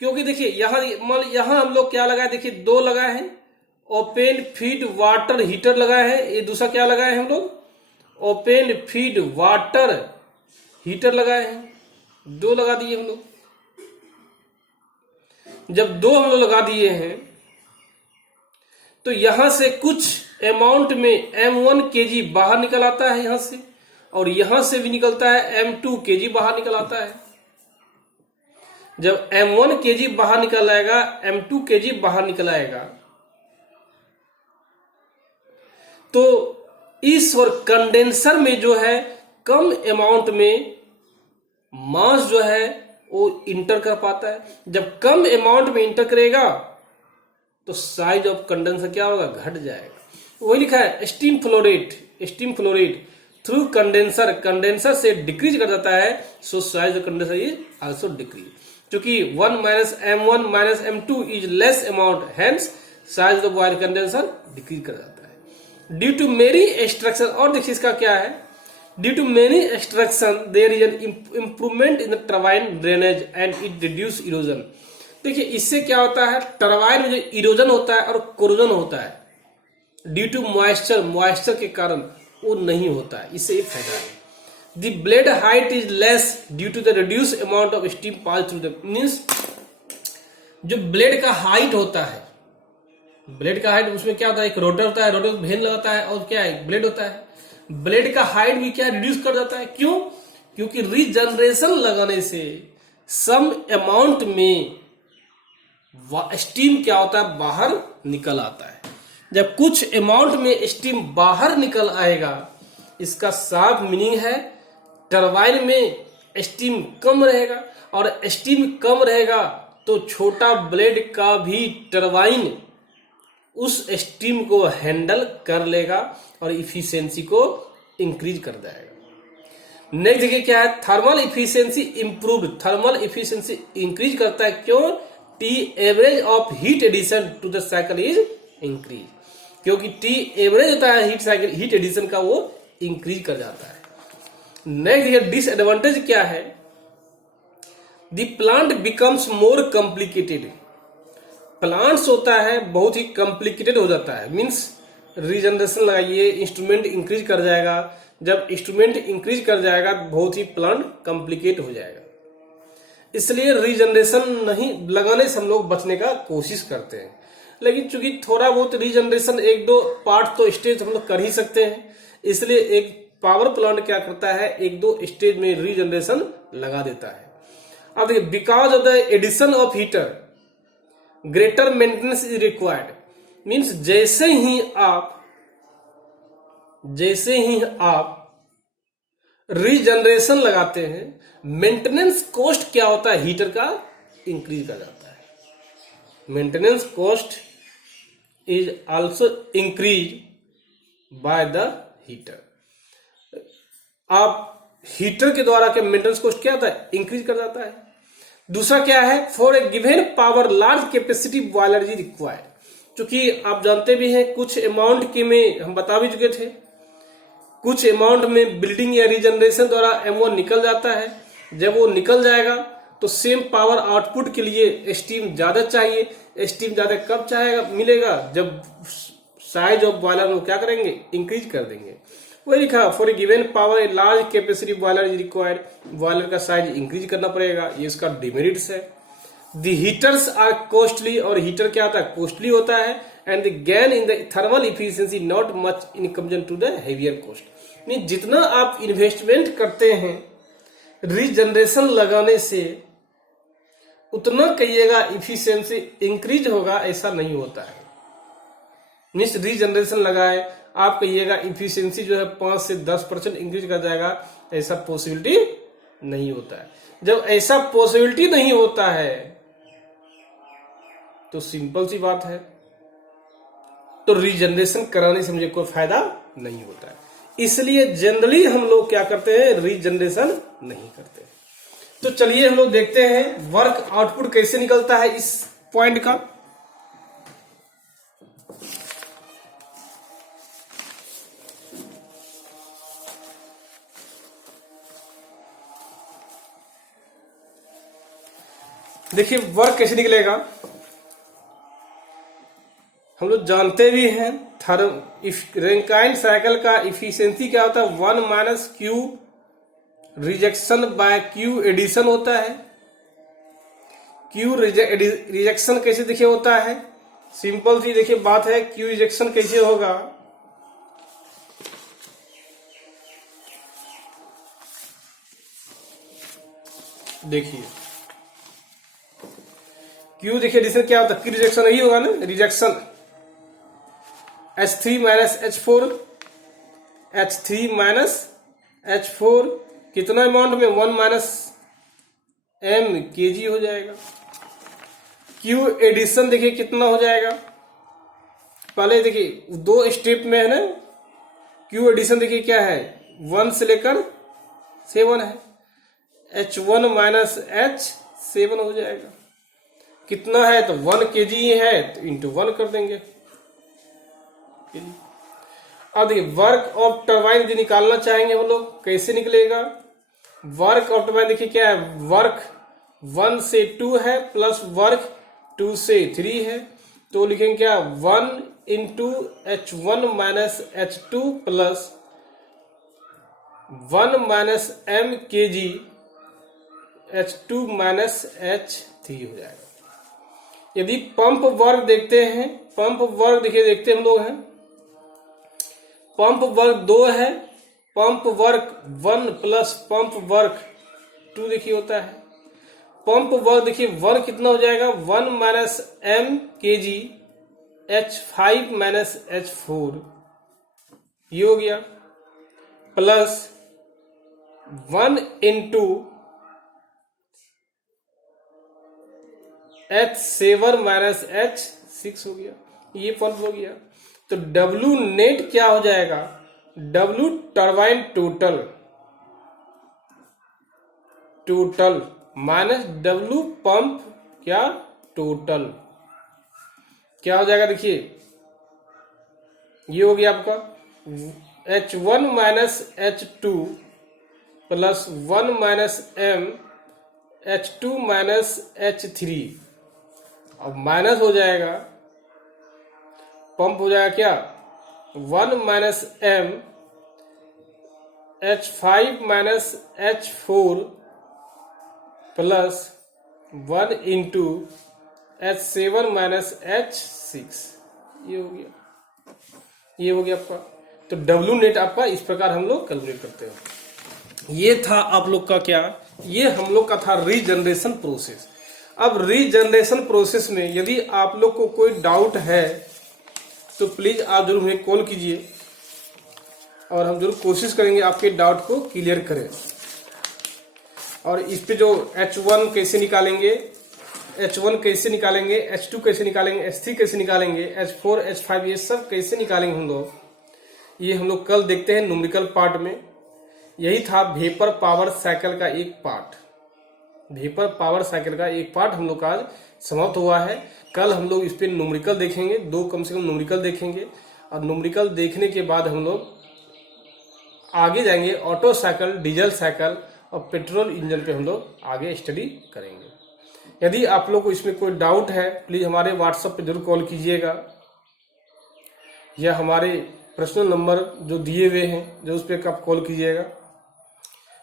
क्योंकि देखिए यहाँ हम लोग क्या लगाए, देखिए दो लगाए हैं, ओपन फीड वाटर हीटर लगाए हैं। ये दूसरा क्या लगाए हैं हम लोग, ओपन फीड वाटर हीटर लगाए हैं, दो लगा दिए हम लोग। जब दो हम लोग लगा दिए हैं तो यहां से कुछ अमाउंट में M1 kg बाहर निकल आता है यहां से, और यहां से भी निकलता है M2 kg बाहर निकल आता है। जब M1 kg बाहर निकल आएगा, M2 kg बाहर निकल आएगा, तो इस और कंडेंसर में जो है कम अमाउंट में मास जो है वो इंटर कर पाता है। जब कम अमाउंट में इंटर करेगा तो साइज ऑफ कंडेंसर क्या होगा, घट जाएगा। वही लिखा है steam flow rate through condenser, condenser से डिक्रीज कर जाता है, so size of condenser is also decrease. क्योंकि 1 minus M1 minus M2 is less amount, hence size of wire condenser decrease कर जाता है। ड्यू टू मेनी एक्सट्रैक्शन, और देखिए इसका क्या है, due to many extraction there is an improvement in the turbine drainage and it reduce erosion. देखिए इससे क्या होता है, टरबाइन में जो इरोजन होता है और कोरोजन होता है, ड्यू टू मॉइस्चर के कारण वो नहीं होता है, इससे एक फायदा है। The blade height is less due to the reduce amount of steam pass through the, means जो ब्लेड का हाइट होता है, ब्लेड का हाइट उसमें क्या होता है, एक रोटर होता है, रोटर भेन लगाता है, और क्या है ब्लेड होता है। ब्लेड का हाइट भी क्या रिड्यूस कर जाता है, क्यों, क्योंकि रीजनरेशन लगाने से सम अमाउंट में स्टीम क्या होता है, बाहर निकल आता है। जब कुछ अमाउंट में स्टीम बाहर निकल आएगा, इसका साफ मीनिंग है टरबाइन में स्टीम कम रहेगा, और स्टीम कम रहेगा तो छोटा ब्लेड का भी टरबाइन उस स्टीम को हैंडल कर लेगा और इफिशियंसी को इंक्रीज कर देगा। नेक्स्ट देखिए क्या है, thermal efficiency improved, thermal efficiency increase करता है, क्यों, T average of heat addition to the cycle is increase, क्योंकि टी एवरेज होता है हीट एडिशन का, वो इंक्रीज कर जाता है। नेक्स्ट ये डिसएडवांटेज क्या है, the plant becomes more complicated, plants होता है बहुत ही कॉम्प्लिकेटेड हो जाता है, मीन्स रीजनरेशन लगाइए, इंस्ट्रूमेंट इंक्रीज कर जाएगा, जब इंस्ट्रूमेंट इंक्रीज कर जाएगा बहुत ही प्लांट कॉम्प्लिकेट हो जाएगा। इसलिए रीजनरेशन नहीं लगाने से हम लोग बचने का कोशिश करते हैं, लेकिन चूंकि थोड़ा बहुत रीजनरेशन एक दो पार्ट तो स्टेज हम लोग कर ही सकते हैं, इसलिए एक पावर प्लांट क्या करता है, एक दो स्टेज में रीजनरेशन लगा देता है। अब देखिए, because of the addition of heater greater maintenance is required, means जैसे ही आप रीजनरेशन लगाते हैं, मेंटेनेंस कॉस्ट क्या होता है हीटर का, इंक्रीज कर जाता है। Maintenance cost is also increase by the heater. आप हीटर के द्वारा क्या मेंटेनेंस कॉस्ट क्या होता है, इंक्रीज कर जाता है। दूसरा क्या है, for a given power large capacity boiler is required, क्योंकि आप जानते भी हैं कुछ अमाउंट के में हम बता भी चुके थे, कुछ अमाउंट में बिल्डिंग या रीजनरेशन द्वारा M1 निकल जाता है। जब वो निकल जाएगा तो सेम पावर आउटपुट के लिए स्टीम ज्यादा चाहिए। स्टीम ज्यादा कब चाहेगा मिलेगा, जब साइज ऑफ बॉयलर में क्या करेंगे, इंक्रीज कर देंगे। वही लिखा, for a given power a large capacity boiler is required, boiler का साइज इंक्रीज करना पड़ेगा, ये इसका डिमेरिट्स है। द हीटर्स आर कॉस्टली, और हीटर क्या होता है, कॉस्टली होता है, and the gain in the thermal efficiency not much in comparison to the heavier cost. Mean जितना आप इन्वेस्टमेंट करते हैं रीजनरेशन लगाने से, उतना कहिएगा इफिशियंसी इंक्रीज होगा, ऐसा नहीं होता है। मीन्स रीजनरेशन लगाए आप कहिएगा इफिशियंसी जो है 5 से 10% इंक्रीज कर जाएगा, ऐसा पॉसिबिलिटी नहीं होता है। जब ऐसा पॉसिबिलिटी नहीं होता है तो सिंपल सी बात है, तो रीजनरेशन कराने से मुझे कोई फायदा नहीं होता है। इसलिए जनरली हम लोग क्या करते हैं, रीजनरेशन नहीं करते। तो चलिए हम लोग देखते हैं वर्क आउटपुट कैसे निकलता है इस पॉइंट का। देखिए वर्क कैसे निकलेगा, हम लोग जानते भी हैं रैंकाइन साइकिल का इफिशियंसी क्या होता है, 1 minus Q rejection by Q addition होता है। क्यू रिजेक्शन कैसे देखिए होता है, सिंपल सी देखिए बात है, क्यू रिजेक्शन कैसे होगा, देखिए क्यू देखिए रिजेक्शन क्या होता है, क्यू रिजेक्शन ही होगा ना, rejection H3 minus H4, H3 minus H4 कितना अमाउंट में, 1 माइनस m kg हो जाएगा। क्यू एडिशन देखिए कितना हो जाएगा, पहले देखिए 2 स्टेप में है ना, क्यू एडिशन देखिए क्या है, 1 से लेकर 7 है, H1 माइनस H7 हो जाएगा। कितना है तो 1 kg है तो इंटू 1 कर देंगे। अब देखिए वर्क ऑफ टरबाइन यदि निकालना चाहेंगे हम लोग, कैसे निकलेगा, वर्क ऑफ टरबाइन देखिए क्या है, वर्क 1 से 2 है प्लस वर्क 2 से 3 है, तो लिखेंगे क्या, 1 into H1 minus H2 plus 1 minus m kg H2 minus H3 हो जाएगा। यदि पंप वर्क देखते हैं, पंप वर्क देखिए देखते हम लोग हैं, पंप वर्क 2 है, pump work 1 plus pump work 2 देखिए होता है। पंप वर्क देखिए वर्क कितना हो जाएगा, 1 minus m kg H5 minus H4 ये हो गया, plus 1 into H7 minus H6 हो गया, ये पंप हो गया। तो W नेट क्या हो जाएगा, W turbine total minus W pump क्या टोटल, क्या हो जाएगा देखिए, ये हो गया आपका H1 minus H2 plus 1 minus m H2 minus H3, अब माइनस हो जाएगा, पंप हो जाएगा क्या, 1 minus m H5 minus H4 plus 1 into H7 minus H6, ये हो गया, ये हो गया आपका। तो W नेट आपका इस प्रकार हम लोग कैलकुलेट करते हैं। ये था आप लोग का क्या, ये हम लोग का था रीजनरेशन प्रोसेस। अब रीजनरेशन प्रोसेस में यदि आप लोग को कोई डाउट है तो प्लीज आप जरूर हमें कॉल कीजिए और हम जरूर कोशिश करेंगे आपके डाउट को क्लियर करें। और इस पे जो H1 कैसे निकालेंगे, H1 कैसे निकालेंगे, H2 कैसे निकालेंगे, H3 कैसे निकालेंगे, H4 H5 ये सब कैसे निकालेंगे हम लोग, ये हम लोग कल देखते हैं न्यूमेरिकल पार्ट में। यही था वेपर पावर साइकिल का एक पार्ट, वेपर पावर साइकिल का एक पार्ट हम लोग का आज समाप्त हुआ है। कल हम लोग इस पे न्यूमेरिकल देखेंगे, 2 कम से कम न्यूमेरिकल देखेंगे, और न्यूमेरिकल देखने के बाद हम लोग आगे जाएंगे ऑटो साइकिल, डीजल साइकिल और पेट्रोल इंजन पे हम लोग आगे स्टडी करेंगे। यदि आप लोग को इसमें कोई डाउट है प्लीज हमारे व्हाट्सएप पे जरूर कॉल कीजिएगा, या हमारे पर्सनल नंबर जो दिए हुए हैं जो उस पर आप कॉल कीजिएगा।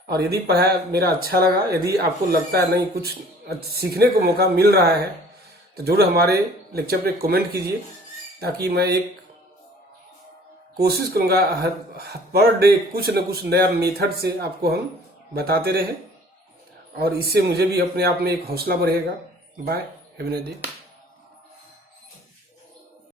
और यदि पढ़ाई मेरा अच्छा लगा, यदि आपको लगता है नहीं कुछ सीखने को मौका मिल रहा है, तो जरूर हमारे लेक्चर पे कमेंट कीजिए, ताकि मैं एक कोशिश करूंगा पर डे कुछ न कुछ नया मेथड से आपको हम बताते रहे, और इससे मुझे भी अपने आप में एक हौसला बढ़ेगा। Bye, have a nice day.